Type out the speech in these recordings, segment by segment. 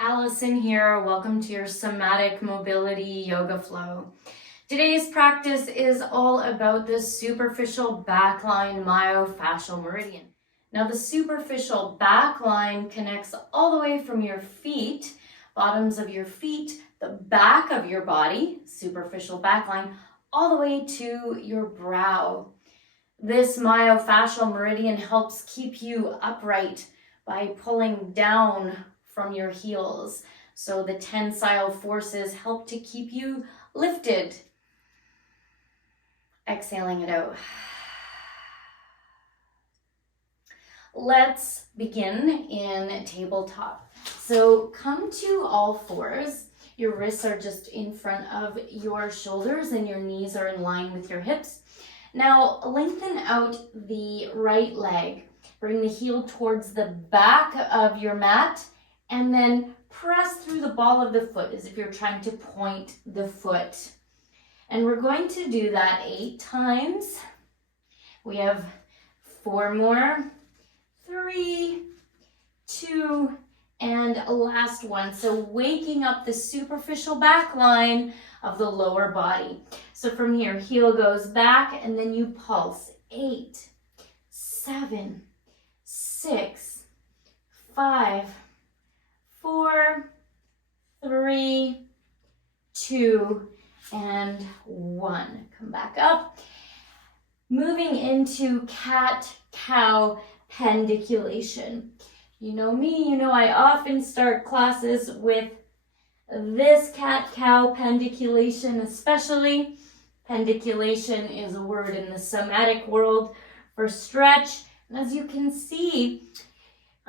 Allison here. Welcome to your Somatic Mobility Yoga Flow. Today's practice is all about the superficial backline myofascial meridian. Now the superficial backline connects all the way from your feet, bottoms of your feet, the back of your body, superficial backline, all the way to your brow. This myofascial meridian helps keep you upright by pulling down from your heels. So the tensile forces help to keep you lifted. Exhaling it out. Let's begin in tabletop. So come to all fours. Your wrists are just in front of your shoulders and your knees are in line with your hips. Now lengthen out the right leg. Bring the heel towards the back of your mat and then press through the ball of the foot as if you're trying to point the foot. And we're going to do that 8 times. We have 4 more, 3, 2, and a last one. So waking up the superficial back line of the lower body. So from here, heel goes back and then you pulse. 8, 7, 6, 5, 4, 3, 2, and 1. Come back up. Moving into cat-cow pendiculation. You know me, you know I often start classes with this cat-cow pendiculation especially. Pendiculation is a word in the somatic world for stretch. And as you can see,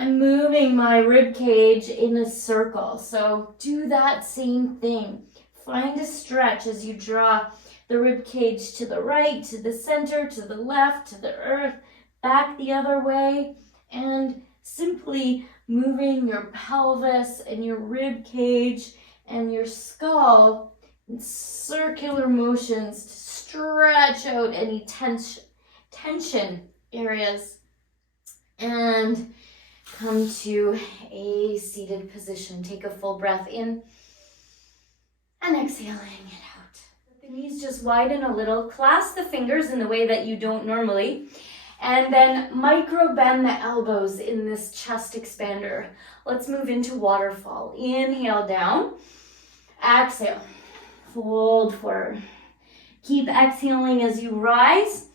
I'm moving my rib cage in a circle. So do that same thing. Find a stretch as you draw the rib cage to the right, to the center, to the left, to the earth, back the other way, and simply moving your pelvis and your rib cage and your skull in circular motions to stretch out any tension areas and come to a seated position. Take a full breath in and exhaling it out. Let the knees just widen a little. Clasp the fingers in the way that you don't normally. And then micro bend the elbows in this chest expander. Let's move into waterfall. Inhale down. Exhale. Fold forward. Keep exhaling as you rise.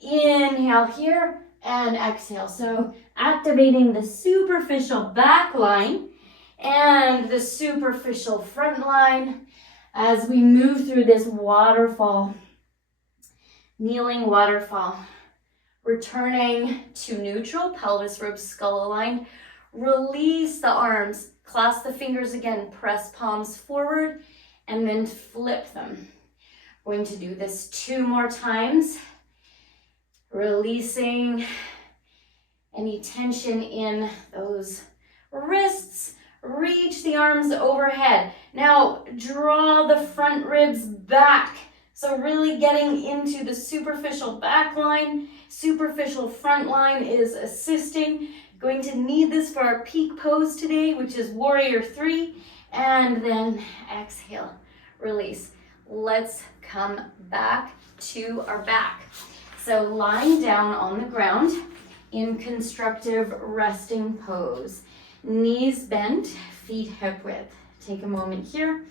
Inhale here and exhale. So activating the superficial back line and the superficial front line as we move through this waterfall, kneeling waterfall. Returning to neutral, pelvis, ribs, skull aligned. Release the arms, clasp the fingers again, press palms forward, and then flip them. We're going to do this 2 more times. Releasing any tension in those wrists. Reach the arms overhead. Now draw the front ribs back. So really getting into the superficial back line. Superficial front line is assisting. Going to need this for our peak pose today, which is warrior 3. And then exhale, release. Let's come back to our back. So lying down on the ground in constructive resting pose. Knees bent, feet hip width. Take a moment here.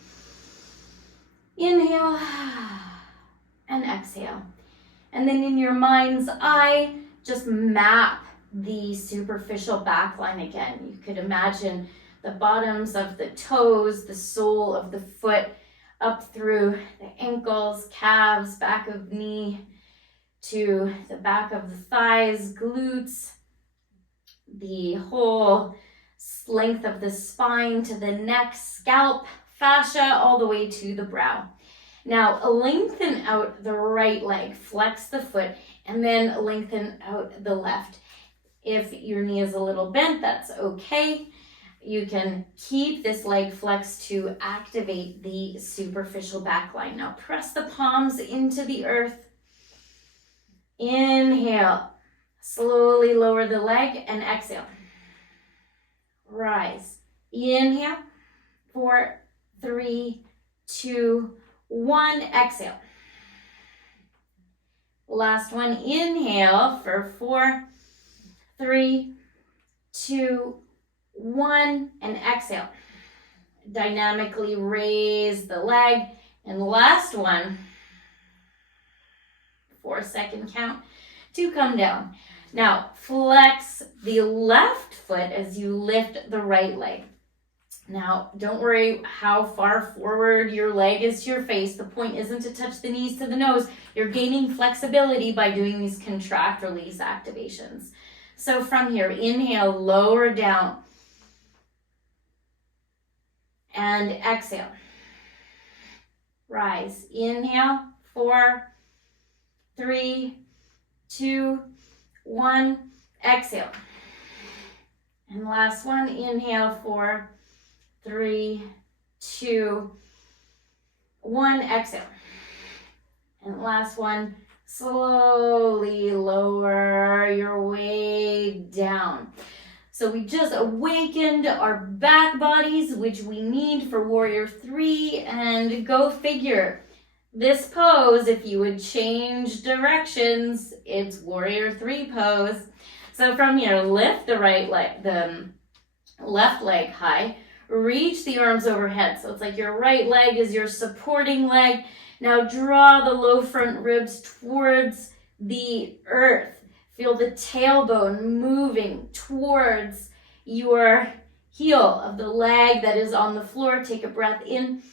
Inhale and exhale. And then in your mind's eye, just map the superficial back line again. You could imagine the bottoms of the toes, the sole of the foot, up through the ankles, calves, back of knee, to the back of the thighs, glutes, the whole length of the spine to the neck, scalp, fascia, all the way to the brow. Now lengthen out the right leg, flex the foot, and then lengthen out the left. If your knee is a little bent, that's okay. You can keep this leg flexed to activate the superficial back line. Now press the palms into the earth. Inhale, Slowly lower the leg and exhale. Rise. Inhale. 4, 3, 2, 1. Exhale. Last one. Inhale for 4, 3, 2, 1. And exhale. Dynamically raise the leg. And last one. 4-second count to come down. Now, flex the left foot as you lift the right leg. Now, don't worry how far forward your leg is to your face. The point isn't to touch the knees to the nose. You're gaining flexibility by doing these contract release activations. So from here, inhale, lower down. And exhale. Rise. Inhale, 4, 3, 2, 1. Exhale. And last one, inhale, 4, 3, 2, 1. Exhale. And last one, slowly lower your way down. So we just awakened our back bodies, which we need for Warrior 3, and go figure. This pose, if you would change directions, it's Warrior 3 pose. So from here, lift the right leg, the left leg high, reach the arms overhead. So it's like your right leg is your supporting leg. Now draw the low front ribs towards the earth. Feel the tailbone moving towards your heel of the leg that is on the floor. Take a breath in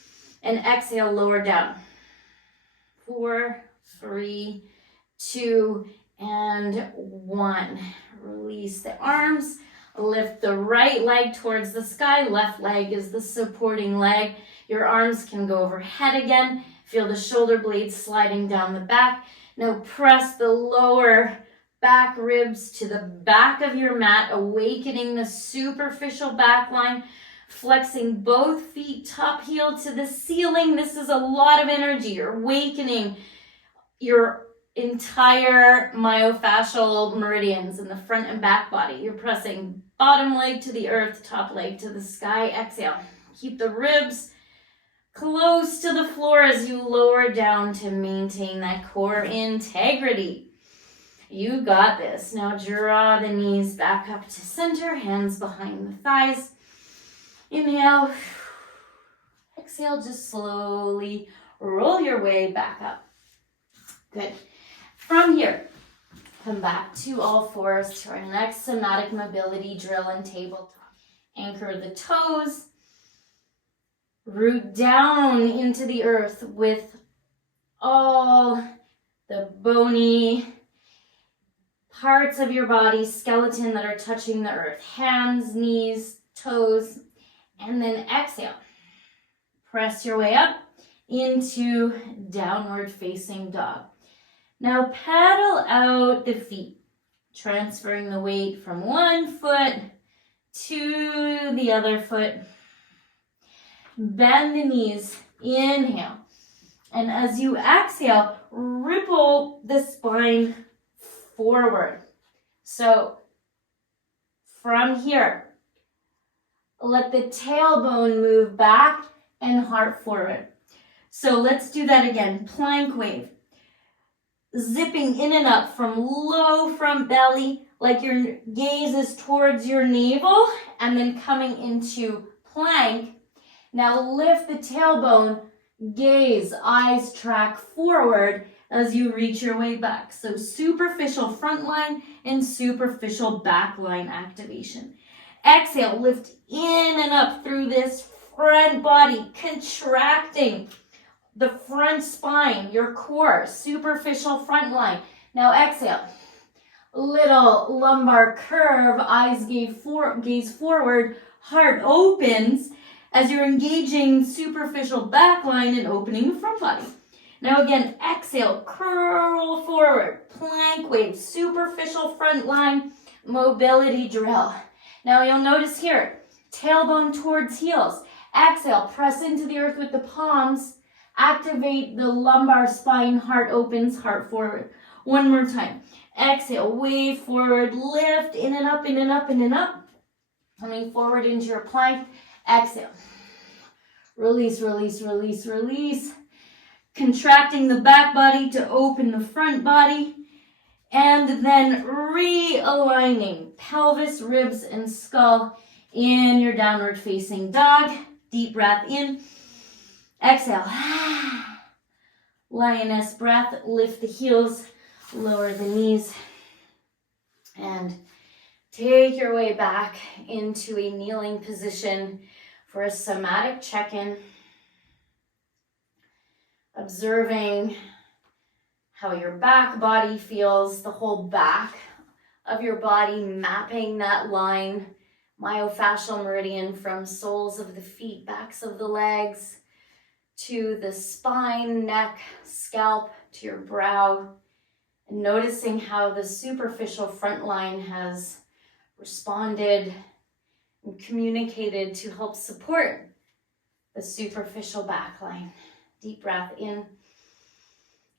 and exhale, lower down. 4, 3, 2, and 1. Release the arms. Lift the right leg towards the sky. Left leg is the supporting leg. Your arms can go overhead again. Feel the shoulder blades sliding down the back. Now press the lower back ribs to the back of your mat, awakening the superficial back line, flexing both feet, top heel to the ceiling. This is a lot of energy. You're awakening your entire myofascial meridians in the front and back body. You're pressing bottom leg to the earth, top leg to the sky. Exhale. Keep the ribs close to the floor as you lower down to maintain that core integrity. You got this. Now draw the knees back up to center, hands behind the thighs. Inhale. Exhale, just slowly roll your way back up. Good. From here, come back to all fours to our next somatic mobility drill and tabletop. Anchor the toes. Root down into the earth with all the bony parts of your body, skeleton that are touching the earth. Hands, knees, toes, and then exhale. Press your way up into downward facing dog. Now paddle out the feet, transferring the weight from one foot to the other foot. Bend the knees, inhale. And as you exhale, ripple the spine forward. So from here, let the tailbone move back and heart forward. So let's do that again. Plank wave. Zipping in and up from low front belly, like your gaze is towards your navel, and then coming into plank. Now lift the tailbone, gaze, eyes track forward as you reach your way back. So superficial front line and superficial back line activation. Exhale, lift in and up through this front body, contracting the front spine, your core, superficial front line. Now exhale, little lumbar curve, eyes gaze forward, heart opens as you're engaging superficial back line and opening the front body. Now again, exhale, curl forward, plank wave, superficial front line, mobility drill. Now you'll notice here, tailbone towards heels. Exhale, press into the earth with the palms. Activate the lumbar spine, heart opens, heart forward. One more time. Exhale, wave forward, lift, in and up, in and up, in and up. Coming forward into your plank. Exhale. Release, release, release, release. Contracting the back body to open the front body. And then realigning pelvis, ribs, and skull in your downward facing dog. Deep breath in. Exhale. Lioness breath. Lift the heels. Lower the knees. And take your way back into a kneeling position for a somatic check-in. Observing how your back body feels, the whole back of your body, mapping that line, myofascial meridian from soles of the feet, backs of the legs, to the spine, neck, scalp, to your brow, and noticing how the superficial front line has responded and communicated to help support the superficial back line. Deep breath in.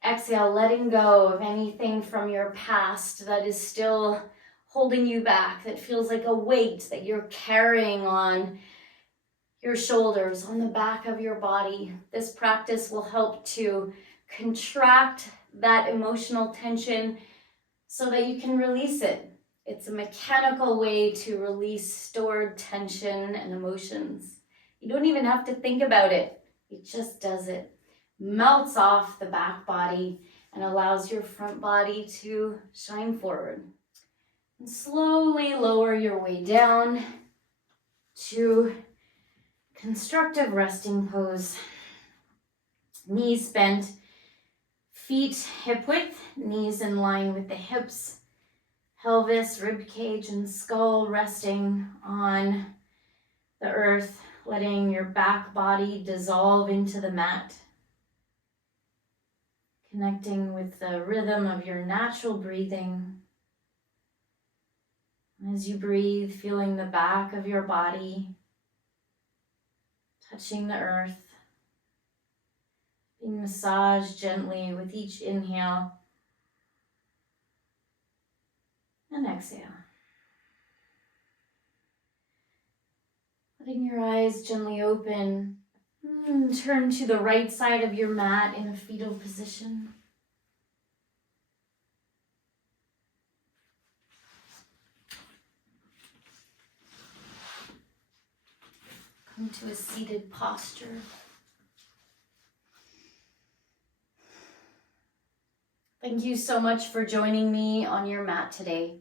Exhale, letting go of anything from your past that is still holding you back, that feels like a weight that you're carrying on your shoulders, on the back of your body. This practice will help to contract that emotional tension so that you can release it. It's a mechanical way to release stored tension and emotions. You don't even have to think about it. It just does it. Melts off the back body and allows your front body to shine forward. And slowly lower your way down to constructive resting pose. Knees bent, feet hip width, knees in line with the hips, pelvis, rib cage, and skull resting on the earth, letting your back body dissolve into the mat. Connecting with the rhythm of your natural breathing. As you breathe, feeling the back of your body touching the earth, being massaged gently with each inhale and exhale. Letting your eyes gently open. Turn to the right side of your mat in a fetal position. Come to a seated posture. Thank you so much for joining me on your mat today.